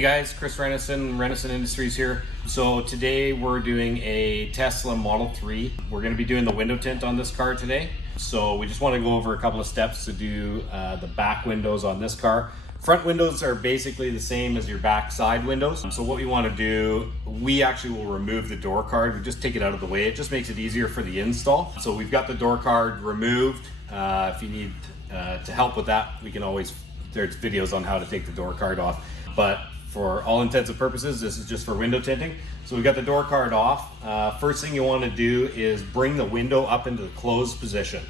Hey guys, Chris Renison Industries here. So today we're doing a Tesla Model 3. We're going to be doing the window tint on this car today. So we just want to go over a couple of steps to do the back windows on this car. Front windows are basically the same as your back side windows. So what we want to do, we actually will remove the door card. We just take it out of the way. It just makes it easier for the install. So we've got the door card removed. If you need to help with that, we can always, there's videos on how to take the door card off. But for all intents and purposes, this is just for window tinting. So we got the door card off. First thing you want to do is bring the window up into the closed position.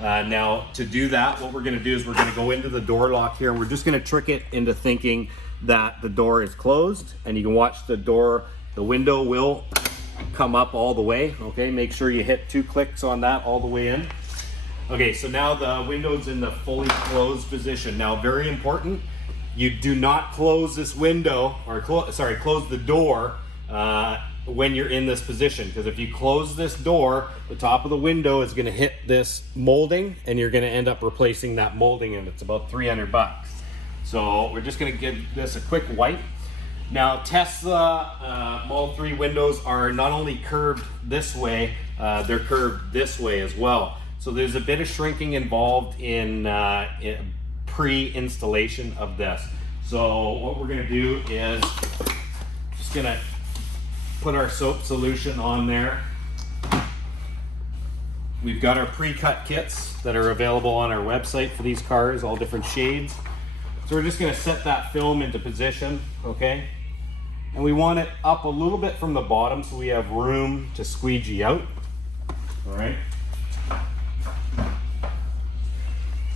Now to do that, what we're going to do is we're going to go into the door lock here. We're just going to trick it into thinking that the door is closed, and you can watch the door, the window will come up all the way. Okay, make sure you hit 2 clicks on that all the way in. Okay, so now the window's in the fully closed position. Now, very important, you do not close this window, or close the door when you're in this position, because if you close this door, the top of the window is going to hit this molding, and you're going to end up replacing that molding, and it's about 300 bucks. So we're just going to give this a quick wipe. Now, Tesla Model 3 windows are not only curved this way, they're curved this way as well. So there's a bit of shrinking involved in pre-installation of this. So what we're going to do is just going to put our soap solution on there. We've got our pre-cut kits that are available on our website for these cars, all different shades. So we're just going to set that film into position, okay? And we want it up a little bit from the bottom so we have room to squeegee out, all right?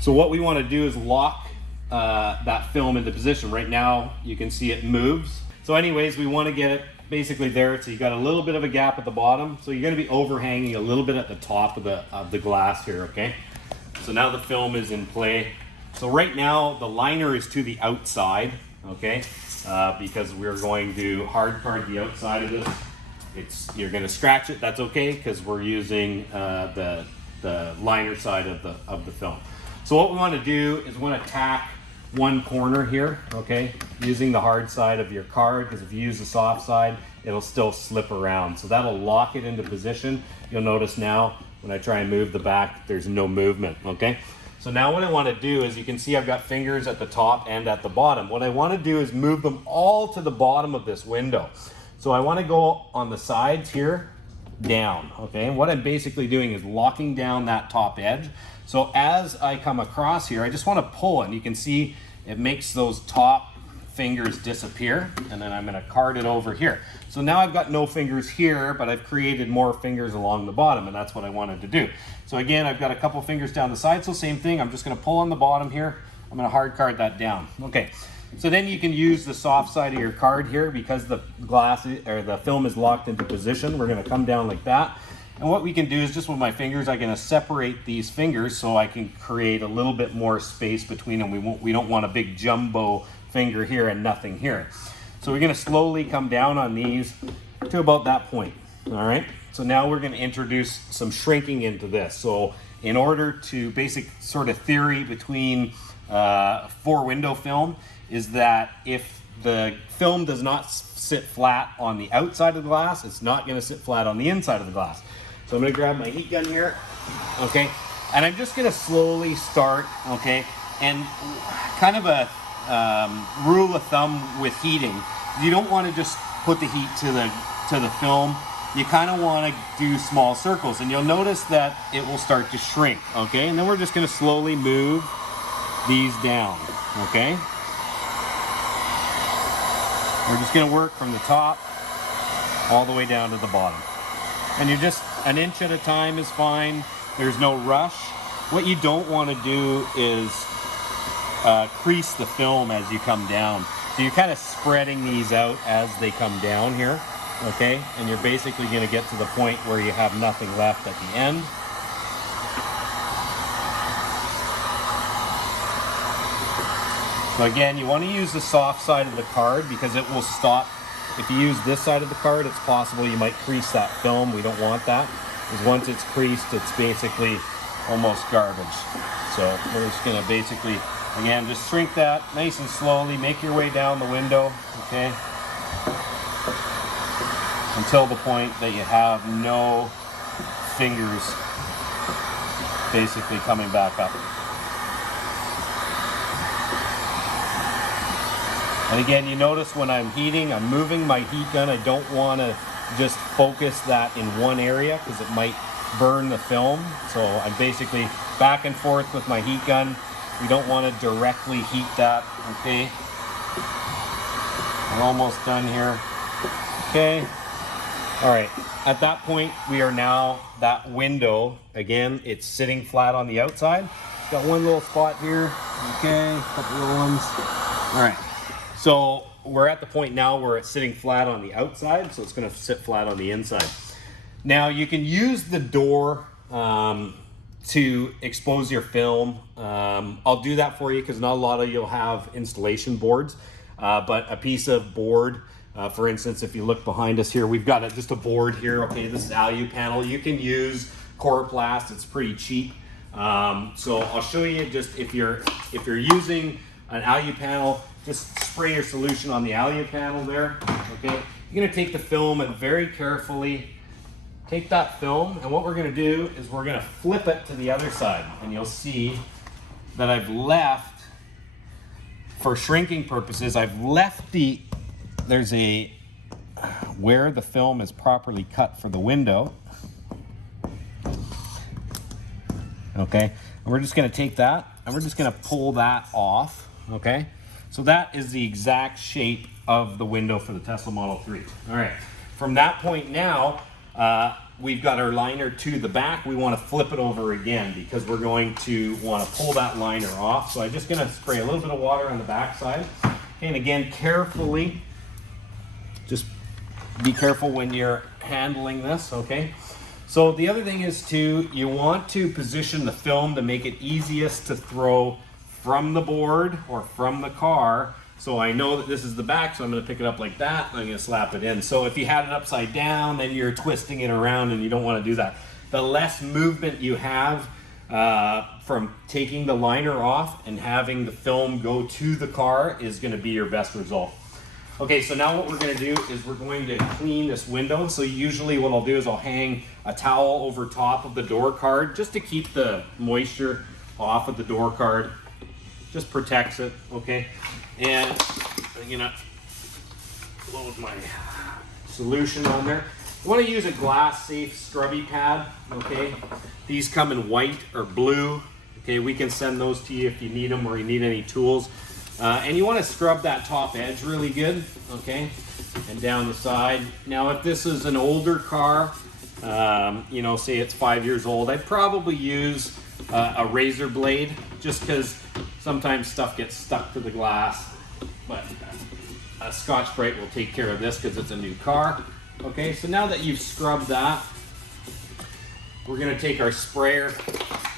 So what we want to do is lock that film into position. Right now you can see it moves. So anyways, we want to get it basically there. So you got a little bit of a gap at the bottom. So you're going to be overhanging a little bit at the top of the glass here, okay? So now the film is in play. So right now the liner is to the outside, okay? Because we're going to hard card the outside of this. You're going to scratch it, that's okay, because we're using the liner side of the film. So what we want to do is we want to tack one corner here, okay, using the hard side of your card, because if you use the soft side, it'll still slip around. So that'll lock it into position. You'll notice now when I try and move the back, there's no movement, okay? So now what I want to do is, you can see I've got fingers at the top and at the bottom. What I want to do is move them all to the bottom of this window. So I want to go on the sides here, down, okay? And what I'm basically doing is locking down that top edge. So as I come across here, I just want to pull, and you can see it makes those top fingers disappear, and then I'm going to card it over here. So now I've got no fingers here, but I've created more fingers along the bottom, and that's what I wanted to do. So again, I've got a couple fingers down the side, so same thing, I'm just going to pull on the bottom here. I'm going to hard card that down. Okay, so then you can use the soft side of your card here, because the glass or the film is locked into position. We're going to come down like that. And what we can do is just with my fingers, I'm going to separate these fingers so I can create a little bit more space between them. We don't want a big jumbo finger here and nothing here. So we're going to slowly come down on these to about that point. All right. So now we're going to introduce some shrinking into this. So in order to, basic sort of theory between 4-window film is that if the film does not sit flat on the outside of the glass, it's not going to sit flat on the inside of the glass. So I'm going to grab my heat gun here, okay, and I'm just going to slowly start, okay, and kind of a rule of thumb with heating, you don't want to just put the heat to the film. You kind of want to do small circles, and you'll notice that it will start to shrink, okay, and then we're just going to slowly move these down, okay. We're just going to work from the top all the way down to the bottom. And you're just an inch at a time is fine. There's no rush. What you don't want to do is crease the film as you come down. So you're kind of spreading these out as they come down here, okay? And you're basically going to get to the point where you have nothing left at the end. So again, you want to use the soft side of the card because it will stop. If you use this side of the card, it's possible you might crease that film. We don't want that, because once it's creased, it's basically almost garbage. So we're just going to basically Again, just shrink that nice and slowly. Make your way down the window, okay? Until the point that you have no fingers basically coming back up. And again, you notice when I'm heating, I'm moving my heat gun. I don't want to just focus that in one area because it might burn the film. So I'm basically back and forth with my heat gun. We don't want to directly heat that, okay? We're almost done here. Okay. All right, at that point, we are now, that window, again, it's sitting flat on the outside. Got one little spot here, okay, a couple little ones. All right, so we're at the point now where it's sitting flat on the outside, so it's gonna sit flat on the inside. Now, you can use the door to expose your film. I'll do that for you because not a lot of you'll have installation boards, but a piece of board, for instance, if you look behind us here, we've got just a board here. Okay, this is alu panel. You can use Coroplast. It's pretty cheap. So I'll show you just if you're using an alu panel, just spray your solution on the alu panel there. Okay, you're gonna take the film and very carefully take that film, and what we're gonna do is we're gonna flip it to the other side, and you'll see that I've left, for shrinking purposes, I've left there's where the film is properly cut for the window. Okay, and we're just gonna take that, and we're just gonna pull that off, okay? So that is the exact shape of the window for the Tesla Model 3. All right, from that point now, we've got our liner to the back. We want to flip it over again because we're going to want to pull that liner off. So I'm just going to spray a little bit of water on the back side. And again, carefully, just be careful when you're handling this, okay? So the other thing is too, you want to position the film to make it easiest to throw from the board or from the car. So I know that this is the back, so I'm gonna pick it up like that, and I'm gonna slap it in. So if you had it upside down, then you're twisting it around and you don't wanna do that. The less movement you have from taking the liner off and having the film go to the car is gonna be your best result. Okay, so now what we're gonna do is we're going to clean this window. So usually what I'll do is I'll hang a towel over top of the door card just to keep the moisture off of the door card. Just protects it, okay? And I'm gonna load my solution on there. You wanna use a glass safe scrubby pad, okay? These come in white or blue, okay? We can send those to you if you need them or you need any tools. And you wanna scrub that top edge really good, okay? And down the side. Now if this is an older car, you know, say it's 5 years old, I'd probably use a razor blade just because sometimes stuff gets stuck to the glass, but a Scotch-Brite will take care of this because it's a new car. Okay, so now that you've scrubbed that, we're gonna take our sprayer,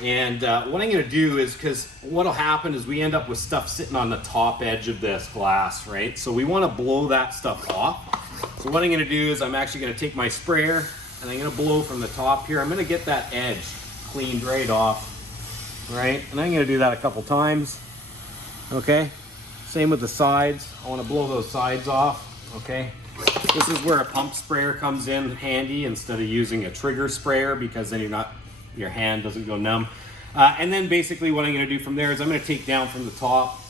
and what I'm gonna do is, because what'll happen is we end up with stuff sitting on the top edge of this glass, right? So we wanna blow that stuff off. So what I'm gonna do is I'm actually gonna take my sprayer and I'm gonna blow from the top here. I'm gonna get that edge cleaned right off. Right, and I'm gonna do that a couple times, okay? Same with the sides. I wanna blow those sides off, okay? This is where a pump sprayer comes in handy instead of using a trigger sprayer because then your hand doesn't go numb. And then basically what I'm gonna do from there is I'm gonna take down from the top,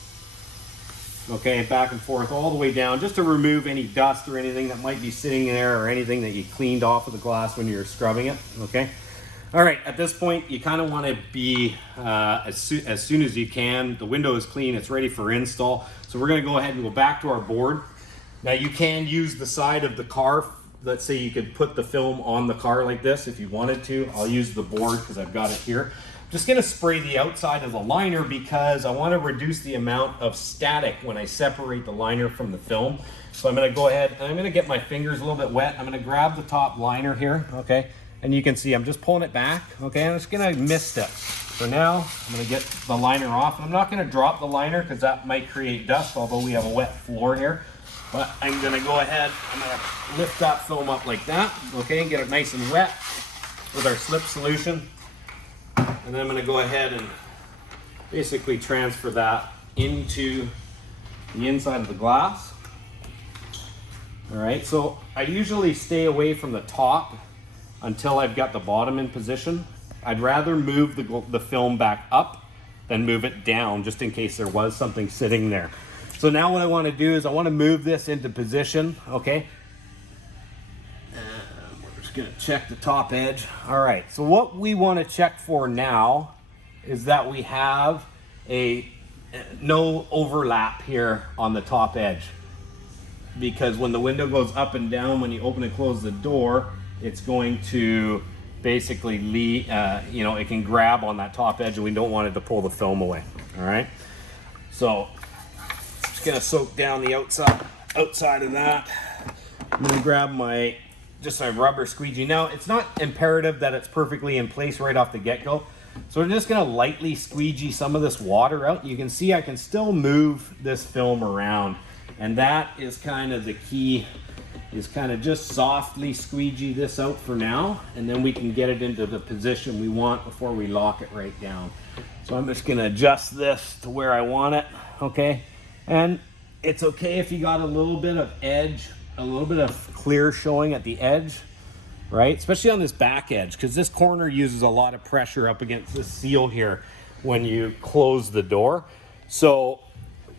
okay, back and forth all the way down just to remove any dust or anything that might be sitting there or anything that you cleaned off of the glass when you're scrubbing it, okay? All right, at this point, you kind of want to be as soon as you can. The window is clean, it's ready for install. So we're going to go ahead and go back to our board. Now you can use the side of the car. Let's say you could put the film on the car like this if you wanted to. I'll use the board because I've got it here. I'm just going to spray the outside of the liner because I want to reduce the amount of static when I separate the liner from the film. So I'm going to go ahead and I'm going to get my fingers a little bit wet. I'm going to grab the top liner here, okay? And you can see I'm just pulling it back, okay? I'm just gonna misstep. So now I'm gonna get the liner off. I'm not gonna drop the liner because that might create dust, although we have a wet floor here. But I'm gonna go ahead, I'm gonna lift that film up like that, okay? Get it nice and wet with our slip solution. And then I'm gonna go ahead and basically transfer that into the inside of the glass. All right, so I usually stay away from the top until I've got the bottom in position. I'd rather move the film back up than move it down, just in case there was something sitting there. So now what I want to do is I want to move this into position, okay? We're just going to check the top edge. All right, so what we want to check for now is that we have no overlap here on the top edge. Because when the window goes up and down, when you open and close the door, it's going to basically you know, it can grab on that top edge, and we don't want it to pull the film away. All right, so just gonna soak down the outside of that. I'm gonna grab my rubber squeegee. Now it's not imperative that it's perfectly in place right off the get-go, so we're just gonna lightly squeegee some of this water out. You can see I can still move this film around, and that is kind of the key, is kind of just softly squeegee this out for now, and then we can get it into the position we want before we lock it right down. So I'm just gonna adjust this to where I want it, okay? And it's okay if you got a little bit of edge, a little bit of clear showing at the edge, right? Especially on this back edge, because this corner uses a lot of pressure up against the seal here when you close the door. So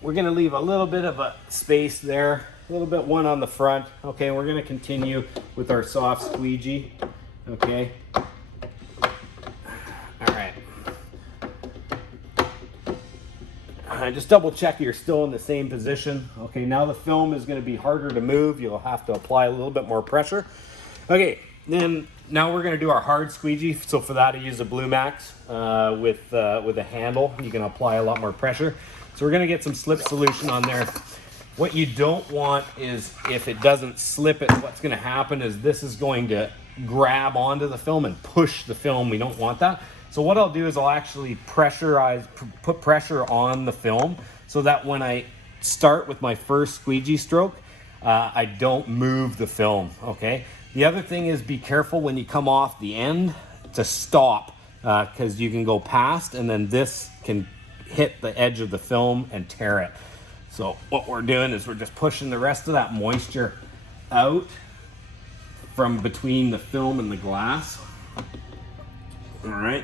we're gonna leave a little bit of a space there, a little bit one on the front. Okay, we're gonna continue with our soft squeegee, okay? All right. Just double check you're still in the same position. Okay, now the film is gonna be harder to move. You'll have to apply a little bit more pressure. Okay, then now we're gonna do our hard squeegee. So for that I use a Blue Max with a handle. You can apply a lot more pressure. So we're gonna get some slip solution on there. What you don't want is, if it doesn't slip it, what's gonna happen is this is going to grab onto the film and push the film. We don't want that. So what I'll do is I'll actually put pressure on the film so that when I start with my first squeegee stroke, I don't move the film, okay? The other thing is, be careful when you come off the end to stop, because you can go past and then this can hit the edge of the film and tear it. So what we're doing is we're just pushing the rest of that moisture out from between the film and the glass. All right.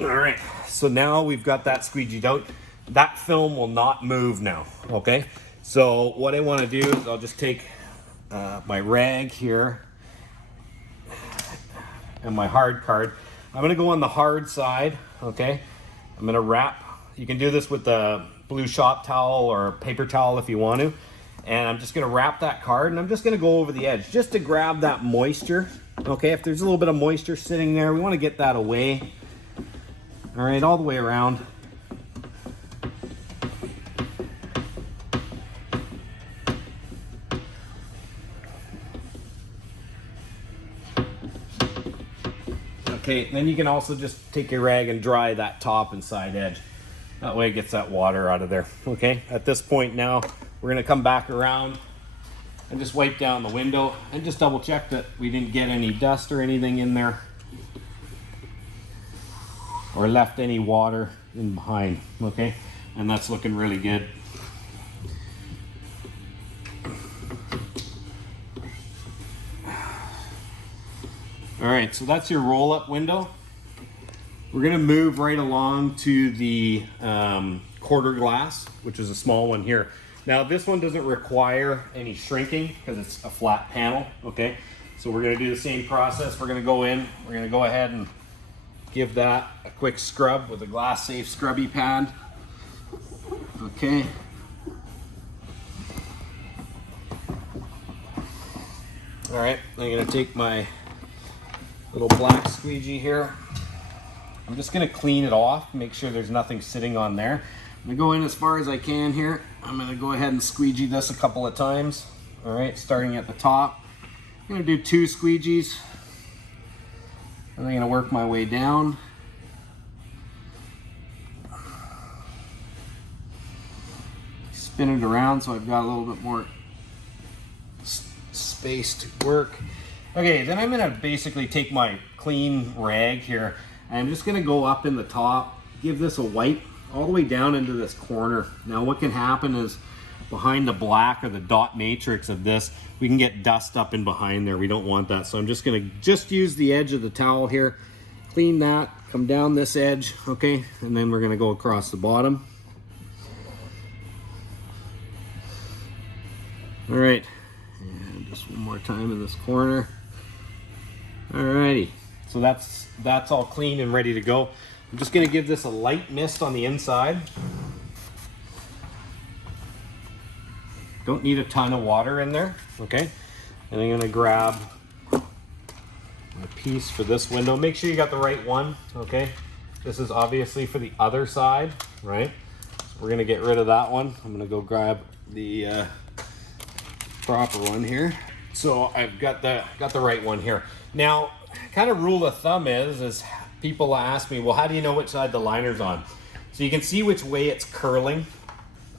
All right, so now we've got that squeegeed out. That film will not move now, okay? So what I want to do is I'll just take my rag here and my hard card. I'm going to go on the hard side, okay? I'm going to wrap. You can do this with a blue shop towel or a paper towel if you want to. And I'm just going to wrap that card, and I'm just going to go over the edge just to grab that moisture, okay? If there's a little bit of moisture sitting there, we want to get that away. All right, all the way around. Okay, then you can also just take your rag and dry that top and side edge. That way it gets that water out of there, okay? At this point now, we're gonna come back around and just wipe down the window and just double check that we didn't get any dust or anything in there or left any water in behind, okay? And that's looking really good. All right, so that's your roll-up window. We're gonna move right along to the quarter glass, which is a small one here. Now this one doesn't require any shrinking because it's a flat panel, okay? So we're gonna do the same process. We're gonna go in, we're gonna go ahead and give that a quick scrub with a Glass Safe scrubby pad, okay? All right, I'm gonna take my little black squeegee here. I'm just gonna clean it off, make sure there's nothing sitting on there. I'm gonna go in as far as I can here. I'm gonna go ahead and squeegee this a couple of times. All right, starting at the top. I'm gonna do 2 squeegees. And I'm gonna work my way down. Spin it around so I've got a little bit more space to work. Okay, then I'm gonna basically take my clean rag here, and I'm just gonna go up in the top, give this a wipe all the way down into this corner. Now what can happen is behind the black or the dot matrix of this, we can get dust up in behind there. We don't want that. So I'm just gonna use the edge of the towel here, clean that, come down this edge, okay? And then we're gonna go across the bottom. All right, and just one more time in this corner. Alrighty, so that's all clean and ready to go. I'm just gonna give this a light mist on the inside. Don't need a ton of water in there, okay? And I'm gonna grab my piece for this window. Make sure you got the right one, okay? This is obviously for the other side, right? So we're gonna get rid of that one. I'm gonna go grab the proper one here. So I've got the right one here. Now, kind of rule of thumb is people ask me, well, how do you know which side the liner's on? So you can see which way it's curling.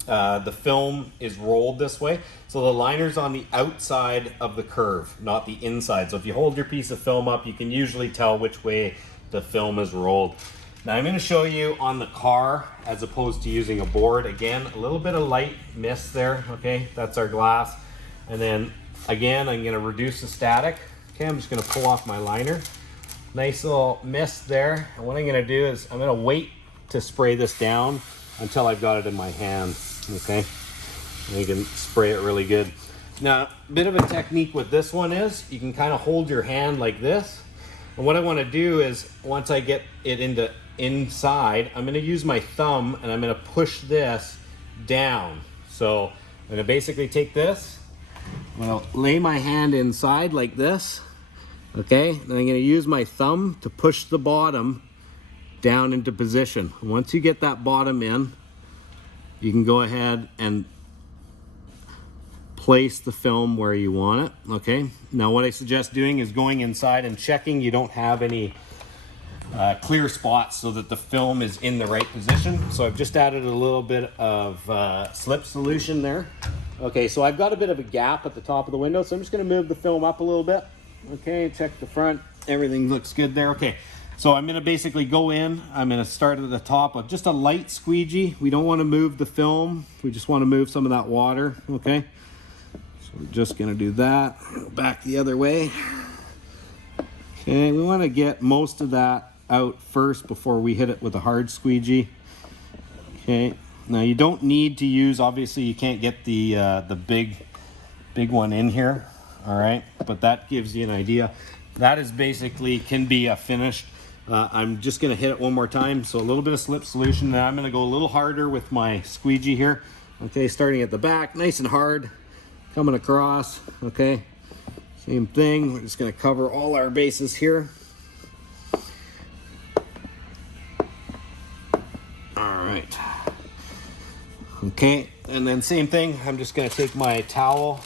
The film is rolled this way. So the liner's on the outside of the curve, not the inside. So if you hold your piece of film up, you can usually tell which way the film is rolled. Now I'm going to show you on the car as opposed to using a board. Again, a little bit of light mist there, okay? That's our glass. And then again, I'm going to reduce the static. Okay, I'm just going to pull off my liner. Nice little mist there. And what I'm going to do is I'm going to wait to spray this down until I've got it in my hand. Okay, and you can spray it really good. Now, a bit of a technique with this one is you can kind of hold your hand like this. And what I want to do is once I get it into inside, I'm going to use my thumb and I'm going to push this down. So I'm going to basically take this. I'm going to lay my hand inside like this, okay? Then I'm going to use my thumb to push the bottom down into position. Once you get that bottom in, you can go ahead and place the film where you want it, okay? Now what I suggest doing is going inside and checking you don't have any clear spots so that the film is in the right position. So I've just added a little bit of slip solution there. Okay, so I've got a bit of a gap at the top of the window, so I'm just gonna move the film up a little bit. Okay, check the front, everything looks good there. Okay, so I'm gonna basically go in, I'm gonna start at the top of just a light squeegee. We don't wanna move the film, we just wanna move some of that water, okay? So we're just gonna do that, back the other way. Okay, we wanna get most of that out first before we hit it with a hard squeegee. Okay. Now you don't need to use, obviously you can't get the big one in here, all right? But that gives you an idea. That is basically, can be a finished. I'm just gonna hit it one more time. So a little bit of slip solution. Now I'm gonna go a little harder with my squeegee here. Okay, starting at the back, nice and hard, coming across, okay? Same thing, we're just gonna cover all our bases here. All right. Okay, and then same thing, I'm just gonna take my towel.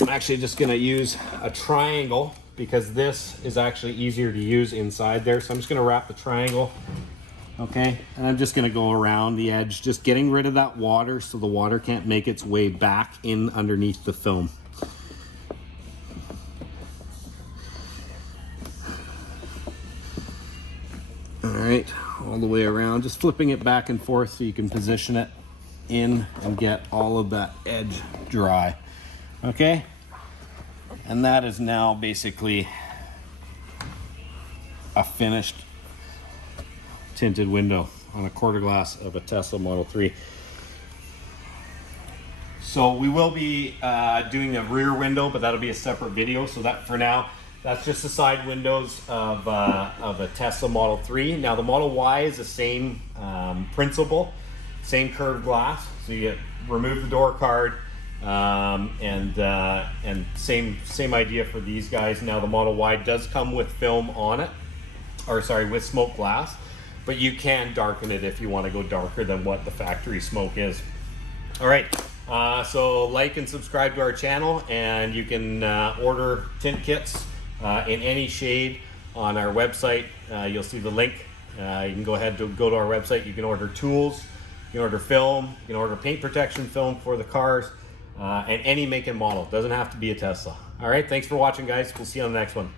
I'm actually just gonna use a triangle because this is actually easier to use inside there. So I'm just gonna wrap the triangle, okay? And I'm just gonna go around the edge, just getting rid of that water so the water can't make its way back in underneath the film. All right, all the way around, just flipping it back and forth so you can position it in and get all of that edge dry. Okay, and that is now basically a finished tinted window on a quarter glass of a Tesla Model 3. So we will be doing a rear window, but that'll be a separate video. So that for now, that's just the side windows of a Tesla Model 3. Now the Model Y is the same principle, same curved glass. So you remove the door card, and same idea for these guys. Now the Model Y does come with film on it, or sorry, with smoke glass, but you can darken it if you want to go darker than what the factory smoke is. All right, so like and subscribe to our channel, and you can order tint kits in any shade on our website. You'll see the link. You can go ahead to go to our website. You can order tools, you can order film, you can order paint protection film for the cars. and any make and model. Doesn't have to be a Tesla. All right, thanks for watching, guys. We'll see you on the next one.